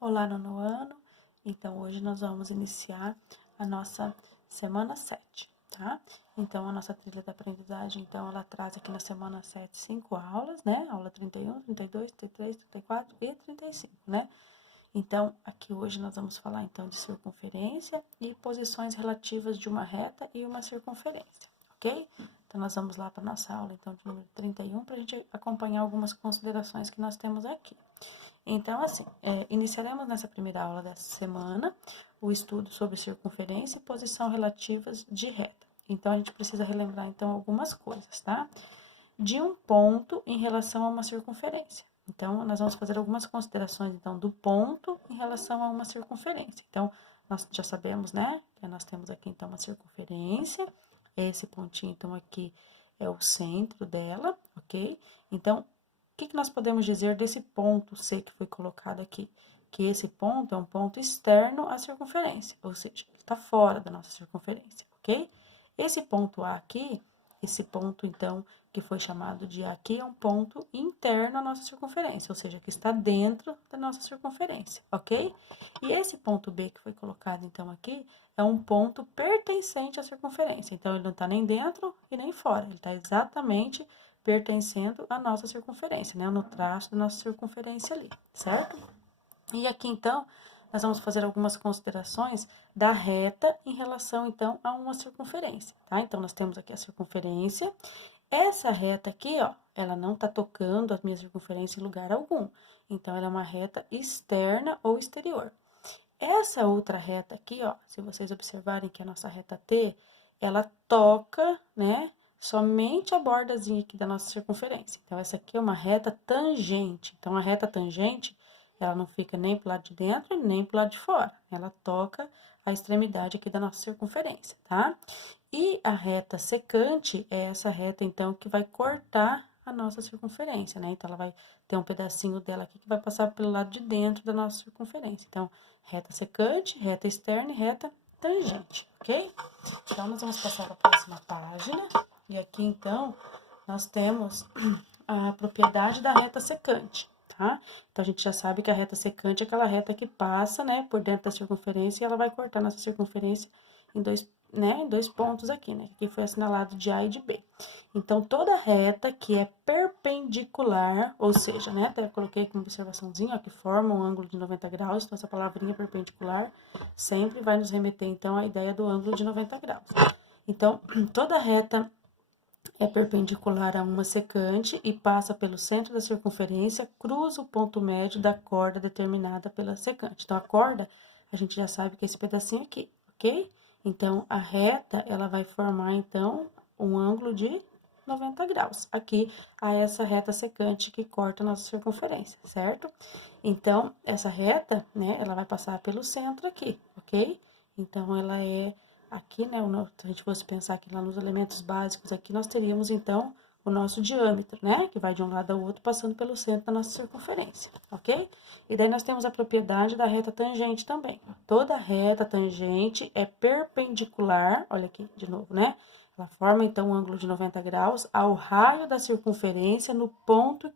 Olá, nono ano. Então, hoje nós vamos iniciar a nossa semana 7, tá? Então, a nossa trilha da aprendizagem, então, ela traz aqui na semana 7 5 aulas, né? Aula 31, 32, 33, 34 e 35, né? Então, aqui hoje nós vamos falar, então, de circunferência e posições relativas de uma reta e uma circunferência, ok? Então, nós vamos lá para nossa aula, então, de número 31, para a gente acompanhar algumas considerações que nós temos aqui. Então, assim, iniciaremos nessa primeira aula dessa semana o estudo sobre circunferência e posição relativas de reta. Então, a gente precisa relembrar, então, algumas coisas, tá? De um ponto em relação a uma circunferência. Então, nós vamos fazer algumas considerações, então, do ponto em relação a uma circunferência. Então, nós já sabemos, né? Que nós temos aqui, então, uma circunferência. Esse pontinho, então, aqui é o centro dela, ok? Então, o que nós podemos dizer desse ponto C que foi colocado aqui? Que esse ponto é um ponto externo à circunferência, ou seja, está fora da nossa circunferência, ok? Esse ponto A aqui, esse ponto, então, que foi chamado de A aqui, é um ponto interno à nossa circunferência, ou seja, que está dentro da nossa circunferência, ok? E esse ponto B que foi colocado, então, aqui, é um ponto pertencente à circunferência. Então, ele não está nem dentro e nem fora, ele está exatamente pertencendo à nossa circunferência, né? No traço da nossa circunferência ali, certo? E aqui, então, nós vamos fazer algumas considerações da reta em relação, então, a uma circunferência, tá? Então, nós temos aqui a circunferência. Essa reta aqui, ó, ela não tá tocando a minha circunferência em lugar algum. Então, ela é uma reta externa ou exterior. Essa outra reta aqui, ó, se vocês observarem que a nossa reta T, ela toca, né, somente a bordazinha aqui da nossa circunferência. Então, essa aqui é uma reta tangente. Então, a reta tangente, ela não fica nem pro lado de dentro, nem pro lado de fora. Ela toca a extremidade aqui da nossa circunferência, tá? E a reta secante é essa reta, então, que vai cortar a nossa circunferência, né? Então, ela vai ter um pedacinho dela aqui que vai passar pelo lado de dentro da nossa circunferência. Então, reta secante, reta externa e reta tangente, ok? Então, nós vamos passar para a próxima página. E aqui, então, nós temos a propriedade da reta secante, tá? Então, a gente já sabe que a reta secante é aquela reta que passa, né, por dentro da circunferência e ela vai cortar nossa circunferência em dois pontos aqui, né? Aqui foi assinalado de A e de B. Então, toda reta que é perpendicular, ou seja, né? Até coloquei aqui uma observaçãozinha, ó, que forma um ângulo de 90 graus. Então, essa palavrinha perpendicular sempre vai nos remeter, então, à ideia do ângulo de 90 graus. Então, toda reta é perpendicular a uma secante e passa pelo centro da circunferência, cruza o ponto médio da corda determinada pela secante. Então, a corda, a gente já sabe que é esse pedacinho aqui, ok? Então, a reta, ela vai formar, então, um ângulo de 90 graus, aqui a essa reta secante que corta a nossa circunferência, certo? Então, essa reta, né, ela vai passar pelo centro aqui, ok? Então, ela é aqui, né, se a gente fosse pensar aqui lá nos elementos básicos aqui, nós teríamos, então, o nosso diâmetro, né, que vai de um lado ao outro, passando pelo centro da nossa circunferência, ok? E daí nós temos a propriedade da reta tangente também. Toda reta tangente é perpendicular, olha aqui de novo, né? Ela forma, então, um ângulo de 90 graus ao raio da circunferência no ponto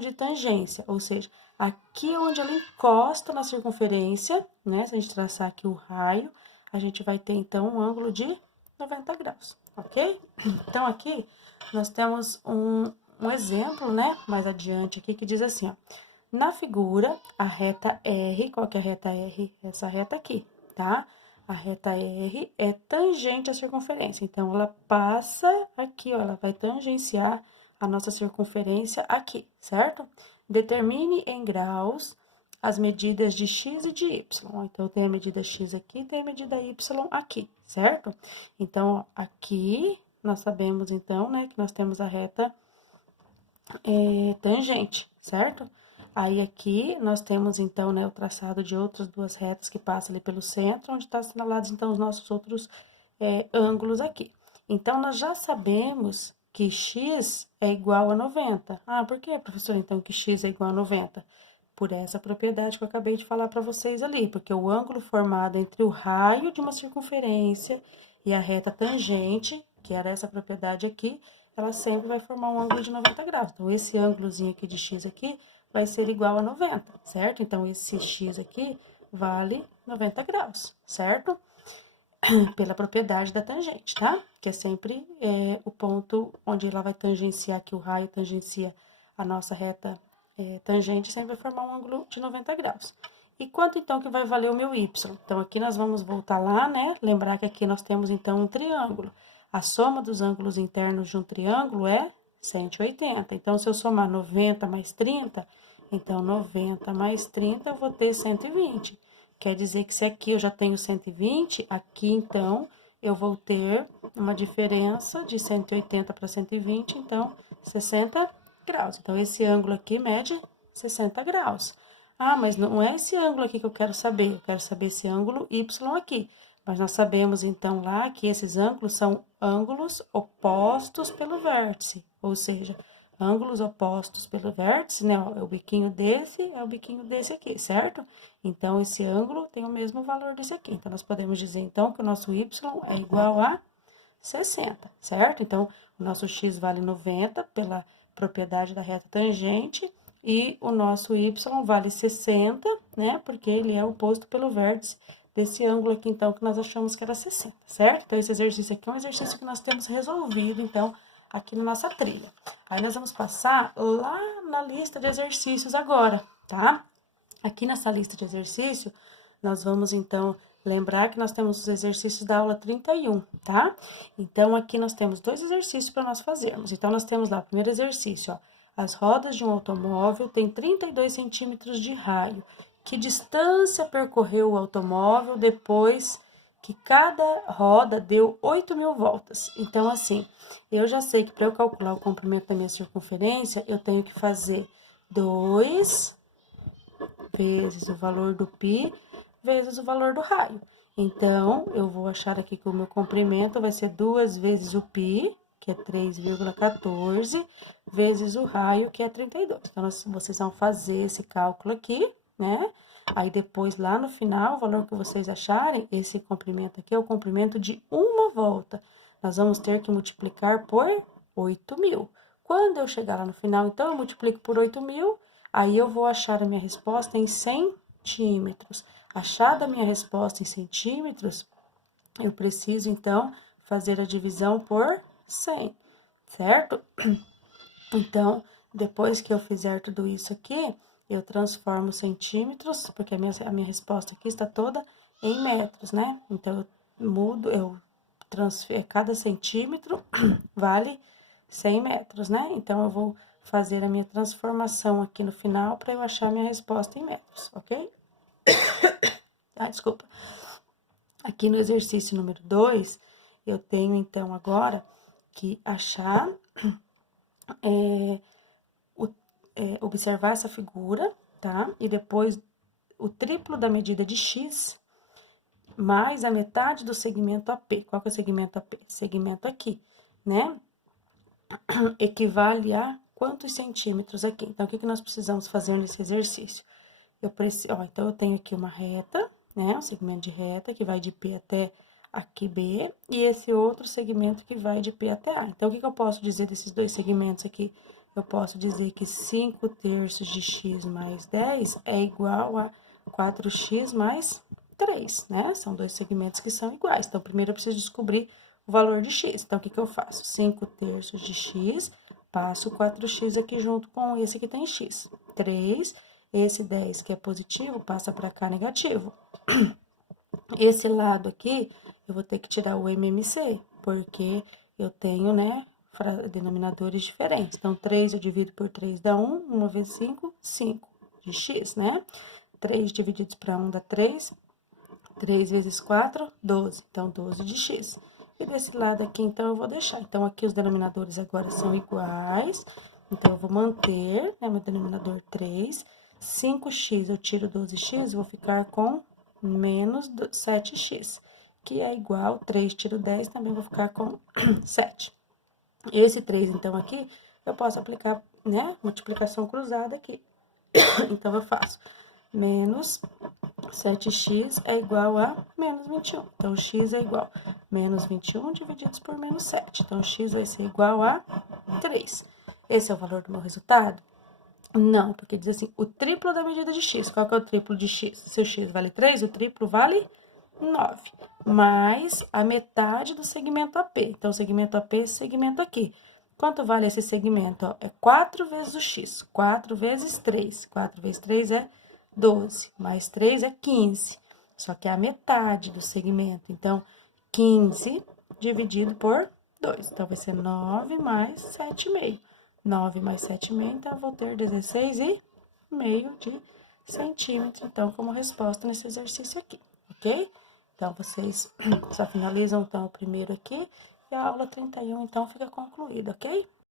de tangência, ou seja, aqui onde ela encosta na circunferência, né, se a gente traçar aqui o raio, a gente vai ter, então, um ângulo de 90 graus, ok? Então, aqui, nós temos um exemplo, né, mais adiante aqui, que diz assim, ó. Na figura, a reta R, qual que é a reta R? Essa reta aqui, tá? A reta R é tangente à circunferência, então, ela passa aqui, ó, ela vai tangenciar a nossa circunferência aqui, certo? Determine em graus as medidas de x e de y. Então, tem a medida x aqui, tem a medida y aqui, certo? Então, ó, aqui, nós sabemos, então, né, que nós temos a reta tangente, certo? Aí, aqui, nós temos, então, né, o traçado de outras duas retas que passam ali pelo centro, onde está assinalados, então, os nossos outros ângulos aqui. Então, nós já sabemos que x é igual a 90. Ah, por que, professor, então, que x é igual a 90? Por essa propriedade que eu acabei de falar para vocês ali, porque o ângulo formado entre o raio de uma circunferência e a reta tangente, que era essa propriedade aqui, ela sempre vai formar um ângulo de 90 graus. Então, esse ângulozinho aqui de x aqui vai ser igual a 90, certo? Então, esse x aqui vale 90 graus, certo? Pela propriedade da tangente, tá? Que é sempre o ponto onde ela vai tangenciar, que o raio tangencia a nossa reta tangente, sempre vai formar um ângulo de 90 graus. E quanto, então, que vai valer o meu y? Então, aqui nós vamos voltar lá, né? Lembrar que aqui nós temos, então, um triângulo. A soma dos ângulos internos de um triângulo é 180. Então, se eu somar 90 mais 30, então, 90 mais 30, eu vou ter 120. Quer dizer que se aqui eu já tenho 120, aqui, então, eu vou ter uma diferença de 180 para 120, então, 60 graus. Então, esse ângulo aqui mede 60 graus. Ah, mas não é esse ângulo aqui que eu quero saber. Eu quero saber esse ângulo Y aqui. Mas nós sabemos, então, lá que esses ângulos são ângulos opostos pelo vértice. Ou seja, ângulos opostos pelo vértice, né? É o biquinho desse, é o biquinho desse aqui, certo? Então, esse ângulo tem o mesmo valor desse aqui. Então, nós podemos dizer, então, que o nosso Y é igual a 60, certo? Então, o nosso X vale 90 pela propriedade da reta tangente e o nosso Y vale 60, né? Porque ele é oposto pelo vértice desse ângulo aqui, então, que nós achamos que era 60, certo? Então, esse exercício aqui é um exercício que nós temos resolvido, então, aqui na nossa trilha. Aí, nós vamos passar lá na lista de exercícios agora, tá? Aqui nessa lista de exercício, nós vamos, então, lembrar que nós temos os exercícios da aula 31, tá? Então, aqui nós temos 2 exercícios para nós fazermos. Então, nós temos lá o primeiro exercício, ó. As rodas de um automóvel têm 32 centímetros de raio. Que distância percorreu o automóvel depois que cada roda deu 8.000 voltas? Então, assim, eu já sei que para eu calcular o comprimento da minha circunferência, eu tenho que fazer 2 vezes o valor do π vezes o valor do raio. Então, eu vou achar aqui que o meu comprimento vai ser 2 vezes o π, que é 3,14, vezes o raio, que é 32. Então, vocês vão fazer esse cálculo aqui, né? Aí, depois, lá no final, o valor que vocês acharem, esse comprimento aqui é o comprimento de uma volta. Nós vamos ter que multiplicar por 8.000. Quando eu chegar lá no final, então, eu multiplico por 8.000, aí eu vou achar a minha resposta em centímetros. Achada a minha resposta em centímetros, eu preciso, então, fazer a divisão por 100, certo? Então, depois que eu fizer tudo isso aqui, eu transformo centímetros, porque a minha resposta aqui está toda em metros, né? Então, eu mudo, cada centímetro vale 100 metros, né? Então, eu vou fazer a minha transformação aqui no final para eu achar a minha resposta em metros, ok? Ah, desculpa. Aqui no exercício número 2, eu tenho, então, agora que achar, observar essa figura, tá? E depois, o triplo da medida de x, mais a metade do segmento AP. Qual que é o segmento AP? Segmento aqui, né? Equivale a quantos centímetros aqui? Então, o que nós precisamos fazer nesse exercício? Então, eu tenho aqui uma reta, né? Um segmento de reta que vai de P até aqui B, e esse outro segmento que vai de P até A. Então, o que eu posso dizer desses dois segmentos aqui? Eu posso dizer que 5 terços de x mais 10 é igual a 4x mais 3, né? São dois segmentos que são iguais. Então, primeiro eu preciso descobrir o valor de x. Então, o que eu faço? 5 terços de x, passo 4x aqui junto com esse que tem x. 3, esse 10 que é positivo, passa para cá negativo. Esse lado aqui, eu vou ter que tirar o MMC, porque eu tenho, né, denominadores diferentes. Então, 3 eu divido por 3 dá 1, 1 vezes 5, 5 de x, né? 3 divididos para 1 dá 3, 3 vezes 4, 12. Então, 12 de x. E desse lado aqui, então, eu vou deixar. Então, aqui os denominadores agora são iguais. Então, eu vou manter, né, meu denominador 3. 5x, eu tiro 12x, vou ficar com menos 7x, que é igual, 3 tiro 10, também vou ficar com 7. Esse 3, então, aqui, eu posso aplicar, né, multiplicação cruzada aqui. Então, eu faço menos 7x é igual a menos 21. Então, x é igual a menos 21 divididos por menos 7. Então, x vai ser igual a 3. Esse é o valor do meu resultado? Não, porque diz assim, o triplo da medida de x. Qual que é o triplo de x? Se o x vale 3, o triplo vale 9. Mais a metade do segmento AP. Então, o segmento AP é esse segmento aqui. Quanto vale esse segmento? Ó, é 4 vezes o x. 4 vezes 3. 4 vezes 3 é 12. Mais 3 é 15. Só que é a metade do segmento. Então, 15 dividido por 2. Então, vai ser 9 mais 7,5. 9 mais 7,5, então eu vou ter 16,5 de centímetros, então, como resposta nesse exercício aqui, ok? Então, vocês só finalizam, então, o primeiro aqui, e a aula 31, então, fica concluída, ok?